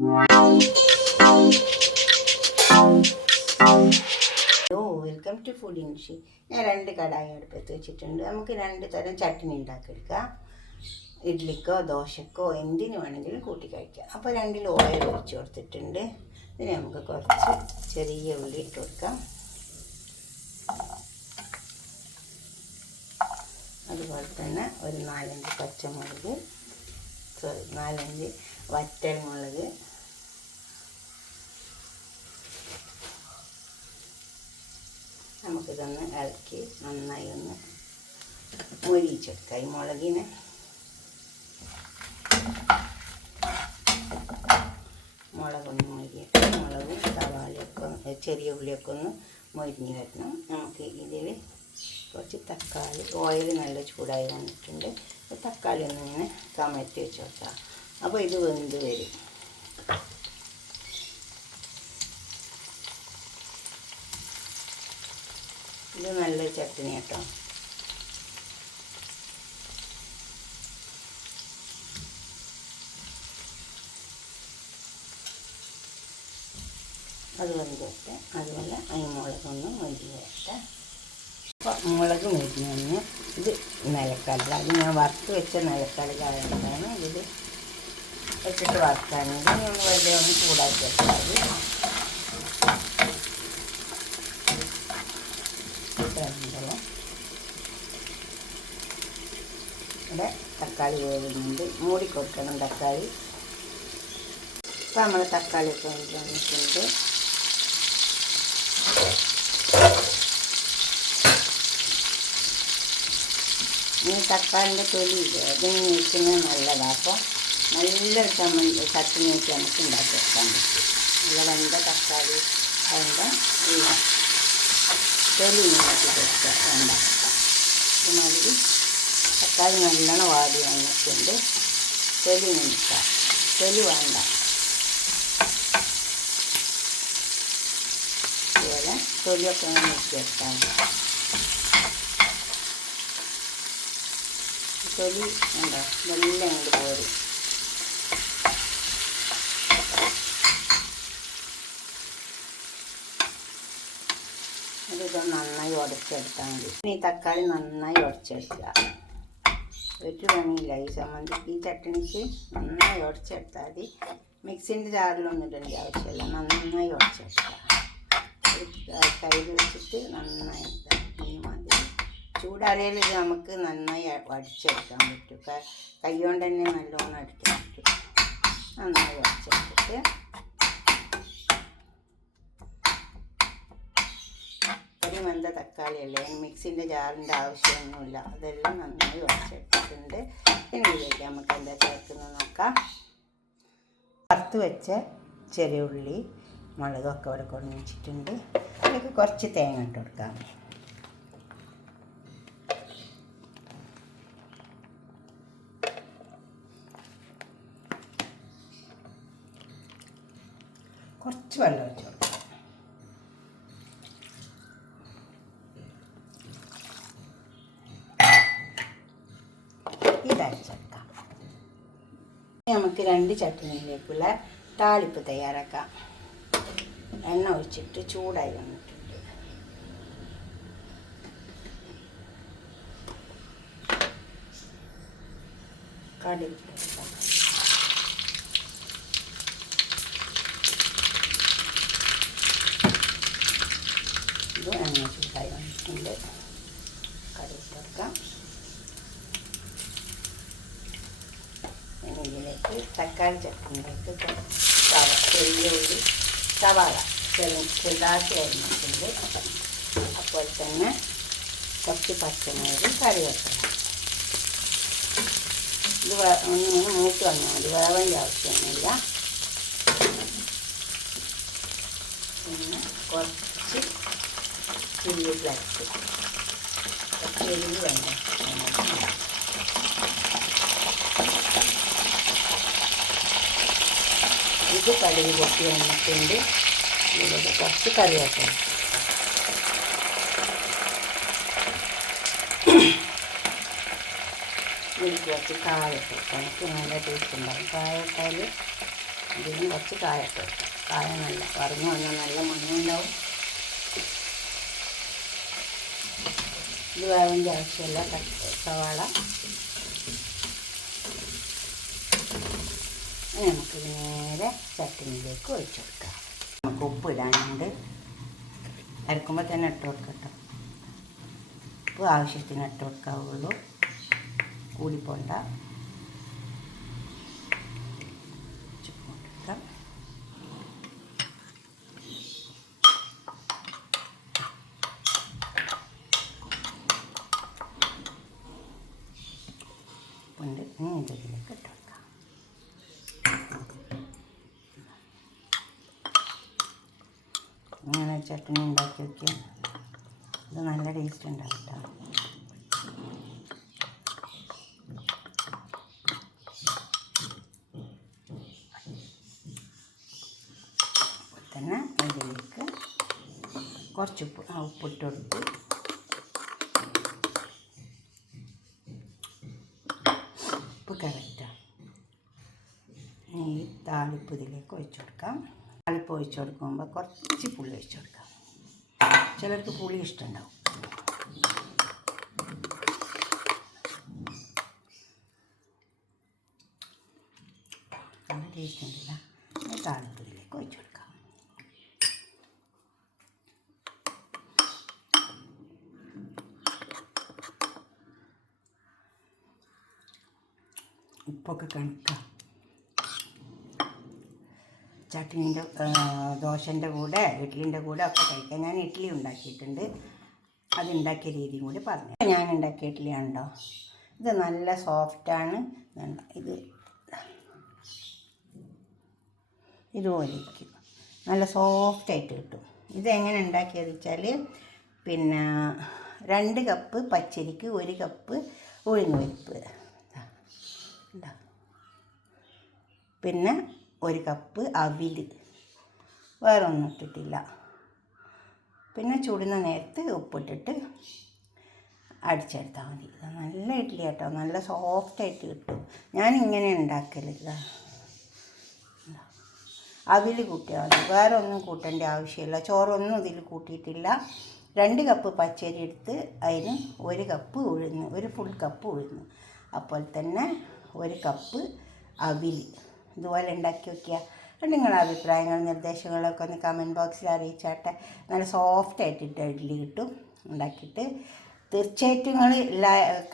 Hello, welcome to food ഇൻഷി. ഞാൻ 2 കടായി അടുപ്പത്ത് വെച്ചിട്ടുണ്ട്. നമുക്ക് 2 തരം ചട്നി ഉണ്ടാക്കിയെടുക്കാം. ഇഡ്ലിക്കോ ദോശക്കോ എന്തിനു വേണമെങ്കിലും കൂട്ടി കഴിക്കാം. അപ്പോൾ 2 ഓയിൽ ഒഴിച്ച് കൊടുത്തിട്ടുണ്ട്. ഇതിന് നമുക്ക് കുറച്ച് ചെറിയ ഉള്ളി ഇട്ട് കൊടുക്കാം. അതുപോലെ തന്നെ ഒരു 4-5 പച്ചമുളക്, 4-5 വറ്റൽ മുളക്, നമുക്കിതൊന്ന് ഇളക്കി നന്നായി ഒന്ന് മൊരിയിച്ചെടുക്കാം. ഈ മുളകിനെ മുളകൊന്ന് മൊരിയിട്ട് മുളകും സവാളയൊക്കെ ചെറിയ ഉള്ളിയൊക്കെ ഒന്ന് മൊരിഞ്ഞ് വരണം. നമുക്ക് ഇതിൽ കുറച്ച് തക്കാളി, ഓയിൽ നല്ല ചൂടായി വന്നിട്ടുണ്ട്. തക്കാളി ഒന്നിങ്ങനെ കമഴ്ത്തി വെച്ച് കൊടുക്കാം. അപ്പോൾ ഇത് വെന്ത് വരും. ഇത് നല്ല ചട്നി കേട്ടോ. അത് വെന്തിട്ട് അതുപോലെ ഈ മുളകൊന്ന് മൊരിഞ്ഞ് വരട്ടെ. അപ്പോൾ മുളക് മൊരിഞ്ഞ് വന്ന് ഇത് നിലക്കടല, അത് ഞാൻ വറുത്ത് വെച്ച നിലക്കടല ആയതുകൊണ്ടാണ് ഇത് വെച്ചിട്ട് വറുക്കാണെങ്കിൽ ഞാൻ വെറുതെ ഒന്ന് ചൂടാക്കി വെച്ചാൽ ഇവിടെ തക്കാളി വേവുന്നുണ്ട്. മൂടി കൊടുക്കണം തക്കാളി. ഇപ്പം നമ്മൾ തക്കാളിയൊക്കെ വന്നിട്ടുണ്ട്. ഈ തക്കാളിൻ്റെ തൊലി അതിന് വെക്കുന്നത് നല്ലതാണ്. അപ്പോൾ നല്ലൊരു ചട്നി വെച്ച് നമുക്ക് ഉണ്ടാക്കിയെടുക്കാൻ പറ്റും. നല്ല വെന്ത തക്കാളി അതിൻ്റെ തൊലി ഉണ്ടാക്കി കൊടുക്കുക വേണ്ട. അതുമാതിരി തക്കാളി നല്ലോണം വാടി വന്നിട്ടുണ്ട്. തൊലി നിൽക്കുക, തൊലി വേണ്ട. അതുപോലെ തൊലിയൊക്കെ നീക്കിയെടുത്താൽ മതി. തൊലി ഉണ്ടോ ഇതെല്ലാം ഇങ്ങോട്ട് പോരും. ഇതൊന്ന് നന്നായി ഉടച്ചെടുത്താൽ മതി. ഈ തക്കാളി നന്നായി ഉടച്ചെടുക്കുക. ഒരു പണിയില്ല ഈ ഈ ചട്നിക്ക്. നന്നായി ഉടച്ചെടുത്താൽ മതി. മിക്സിൻ്റെ ജാറിലൊന്നും ഇടേണ്ട ആവശ്യമില്ല. നന്നായി ഉടച്ചെടുക്കുക. കയ്യിൽ വെച്ചിട്ട് നന്നായി ഈ മാതിരി ചൂടാറിയാൽ ഇത് നമുക്ക് നന്നായി അടിച്ചെടുക്കാൻ പറ്റും. കൈ കൊണ്ട് തന്നെ നല്ലോണം അടിക്കാൻ പറ്റും. നന്നായി അടിച്ചെടുത്തിട്ട് ഒരു വെന്ത തക്കാളിയല്ലേ, മിക്സിൻ്റെ ജാറിൻ്റെ ആവശ്യമൊന്നുമില്ല. അതെല്ലാം നന്നായി അടിച്ചെടുത്തിട്ടുണ്ട്. ഇനി ഇതിലേക്ക് നമുക്ക് എന്താ ചേർക്കുന്നത് നോക്കാം. വറുത്ത് വെച്ച ചെറിയ ഉള്ളി, മുളകൊക്കെ ഇവിടെ കൊണ്ടു വെച്ചിട്ടുണ്ട്. അതിലേക്ക് കുറച്ച് തേങ്ങ ഇട്ട് കൊടുക്കാം. കുറച്ച് വെള്ളം ഒഴിച്ച് കൊടുക്കാം. ഇതരച്ചെടുക്കാം. നമുക്ക് 2 ചട്നിയിലേക്കുള്ള താളിപ്പ് തയ്യാറാക്കാം. എണ്ണ ഒഴിച്ചിട്ട് ചൂടായി വന്നിട്ടുണ്ട്. കടുക് കൊടുക്കാം. ഇത് എണ്ണ ചൂടായി വന്നിട്ടുണ്ട്. കടുക് കൊടുക്കാം. ഇതിലേക്ക് തക്കാളി ചട്നിയിലേക്ക് ചെറിയ ഉള്ളി, സവാള ചെറുതാക്കി അരിഞ്ഞിട്ടുണ്ട്. അപ്പോൾ തന്നെ കുറച്ച് പച്ചമുളക്, കറിവേപ്പില. ഇത് ഒന്നിങ്ങനെ മൂത്ത് വന്നാൽ മതി. വേവേണ്ട ആവശ്യമൊന്നുമില്ല. പിന്നെ കുറച്ച് ചില്ലി ഫ്ലേക്സ്, കുറച്ച് എരിവ് വേണ്ട. ഇത് കടുക് പൊട്ടി വന്നിട്ടുണ്ട്. ഇതിലേക്ക് കുറച്ച് കറിവേപ്പില. ഇതിലേക്ക് കുറച്ച് കായ ഇട്ട് നമുക്ക് നല്ല ടേസ്റ്റ് ഉണ്ടാകും. കായ ഇട്ടാൽ ഇതിന് കുറച്ച് കായ ഇട്ട് കൊടുക്കാം. കായ നല്ല വറന്ന് വന്നാൽ നല്ല മണ്ണുണ്ടാവും. ഇത് വേവിൻ്റെ ആവശ്യമില്ല. സവാള നമുക്ക് നേരെ ചട്ടിനിയിലേക്ക് ഒഴിച്ചു കൊടുക്കാം. നമുക്ക് ഉപ്പ് ഇടാനുണ്ട്. അരക്കുമ്പോൾ തന്നെ ഇട്ട് കൊടുക്കട്ടോ. ഉപ്പ് ആവശ്യത്തിന് ഇട്ട് കൊടുക്കാവുള്ളൂ, കൂടിപ്പോണ്ട. കൊടുക്കാം. ഉണ്ട് ഇതിലേക്ക് ഇട്ട് കൊടുക്കാം. ഇങ്ങനെ ചട്നി ഉണ്ടാക്കി വയ്ക്കുക. ഇത് നല്ല ടേസ്റ്റ് ഉണ്ടാവും കേട്ടോ. തന്നെ ഇതിലേക്ക് കുറച്ച് ഉപ്പിട്ട് കൊടുത്ത് ഉപ്പ് കറക്റ്റാണ്. ഈ താളിപ്പ് ഇതിലേക്ക് ഒഴിച്ചു കൊടുക്കാം. താളിപ്പ് ഒഴിച്ചു കൊടുക്കുമ്പോൾ കുറച്ച് പുളി ഒഴിച്ചു കൊടുക്കാം. ചിലർക്ക് പുളി ഇഷ്ടമുണ്ടാവും. നല്ല ടേസ്റ്റ് ഉണ്ടല്ല. താളിപ്പ് ഇതിലേക്ക് ഒഴിച്ചു കൊടുക്കാം. ഉപ്പൊക്കെ കണക്കാം. ചട്നീൻ്റെ ദോശൻ്റെ കൂടെ ഇഡ്ഡലിൻ്റെ കൂടെ ഒക്കെ കഴിക്കാം. ഞാൻ ഇഡ്ഡലി ഉണ്ടാക്കിയിട്ടുണ്ട്. അതുണ്ടാക്കിയ രീതിയും കൂടി പറഞ്ഞു. ഞാൻ ഉണ്ടാക്കിയ ഇഡ്ഡലിയാണല്ലോ. ഇത് നല്ല സോഫ്റ്റാണ്. ഇതുപോലെ ഇരിക്കും. നല്ല സോഫ്റ്റായിട്ട് കിട്ടും. ഇതെങ്ങനെ ഉണ്ടാക്കിയത് വെച്ചാൽ, പിന്നെ 2 കപ്പ് പച്ചരിക്ക് 1 കപ്പ് ഉഴുന്ന് പരിപ്പ്, പിന്നെ 1 കപ്പ് അവിൽ, വേറെ ഒന്നും ഇട്ടിട്ടില്ല. പിന്നെ ചുടുന്ന നേരത്ത് ഉപ്പിട്ടിട്ട് അടിച്ചെടുത്താൽ മതി. നല്ല ഇഡ്ഡലി കേട്ടോ, നല്ല സോഫ്റ്റായിട്ട് കിട്ടും. ഞാനിങ്ങനെ ഉണ്ടാക്കൽ. അവിൽ കൂട്ടിയാൽ മതി, വേറെ ഒന്നും കൂട്ടേണ്ട ആവശ്യമില്ല. ചോറൊന്നും ഇതിൽ കൂട്ടിയിട്ടില്ല. 2 കപ്പ് പച്ചരി എടുത്ത് അതിന് 1 കപ്പ് ഉഴുന്ന്, 1 ഫുൾ കപ്പ് ഉഴുന്ന്, അപ്പോൾ തന്നെ 1 കപ്പ് അവിൽ. ഇതുപോലെ ഉണ്ടാക്കി വയ്ക്കുക. നിങ്ങളുടെ അഭിപ്രായങ്ങൾ നിർദ്ദേശങ്ങളൊക്കെ ഒന്ന് കമൻറ്റ് ബോക്സിൽ അറിയിച്ചാട്ടെ. നല്ല സോഫ്റ്റായിട്ടിട്ട് ഇഡ്ഡലി കിട്ടും. ഉണ്ടാക്കിയിട്ട് തീർച്ചയായിട്ടും നിങ്ങൾ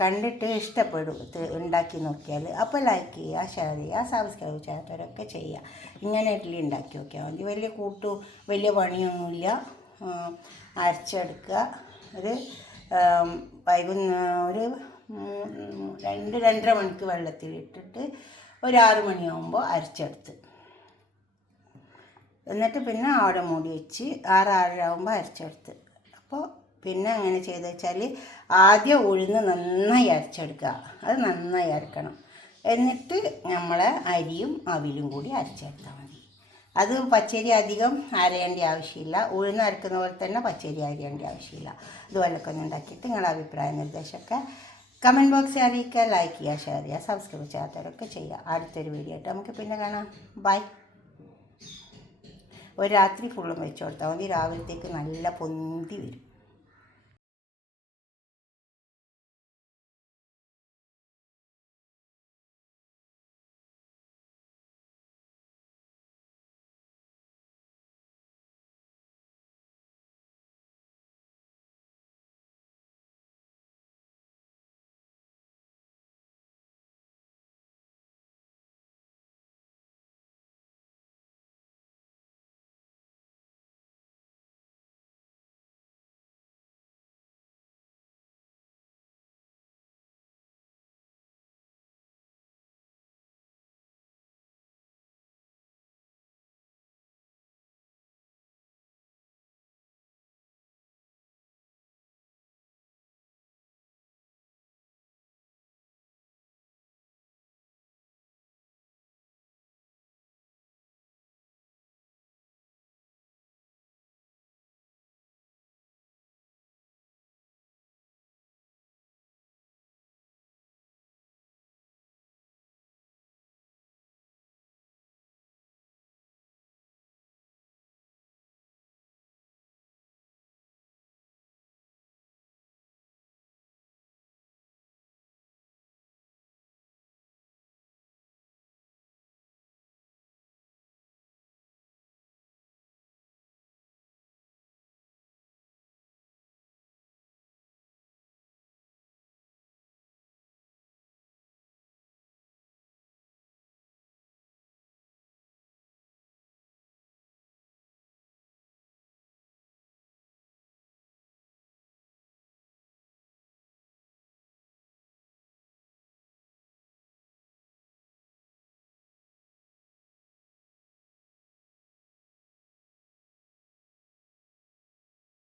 കണ്ടിട്ട് ഇഷ്ടപ്പെടും. ഉണ്ടാക്കി നോക്കിയാൽ അപ്പോൾ ലൈക്ക് ചെയ്യുക, ഷെയർ ചെയ്യുക, സബ്സ്ക്രൈബ് ചെയ്യാത്തവരൊക്കെ ചെയ്യുക. ഇങ്ങനെ ഇഡ്ഡലി ഉണ്ടാക്കി നോക്കിയാൽ മതി. വലിയ പണിയൊന്നുമില്ല. അരച്ചെടുക്കുക. ഒരു 2-2.5 മണിക്ക് വെള്ളത്തിലിട്ടിട്ട് ഒരു 6 മണിയാകുമ്പോൾ അരച്ചെടുത്ത്, എന്നിട്ട് പിന്നെ അവിടെ മൂടി വെച്ച് 6-6:30 ആകുമ്പോൾ അരച്ചെടുത്ത്. അപ്പോൾ പിന്നെ അങ്ങനെ ചെയ്ത് വെച്ചാൽ ആദ്യം ഉഴുന്ന് നന്നായി അരച്ചെടുക്കുക. അത് നന്നായി അരക്കണം. എന്നിട്ട് നമ്മളെ അരിയും അവിലും കൂടി അരച്ചെടുത്താൽ മതി. അത് പച്ചരി അധികം അരയേണ്ട ആവശ്യമില്ല. ഉഴുന്ന് അരക്കുന്ന പോലെ തന്നെ പച്ചരി അരയേണ്ട ആവശ്യമില്ല. ഇതുപോലൊക്കെ ഒന്ന് ഉണ്ടാക്കിയിട്ട് നിങ്ങളുടെ അഭിപ്രായ നിർദ്ദേശമൊക്കെ കമൻറ്റ് ബോക്സിൽ അറിയിക്കുക. ലൈക്ക് ചെയ്യുക, ഷെയർ ചെയ്യുക, സബ്സ്ക്രൈബ് ചെയ്യാത്തവരൊക്കെ ചെയ്യുക. അടുത്തൊരു വീഡിയോ ആയിട്ട് നമുക്ക് പിന്നെ കാണാം. ബൈ. ഒരു രാത്രി ഫുള്ളും വെച്ച് കൊടുത്താൽ മതി. രാവിലത്തേക്ക് നല്ല പൊന്തി വരും.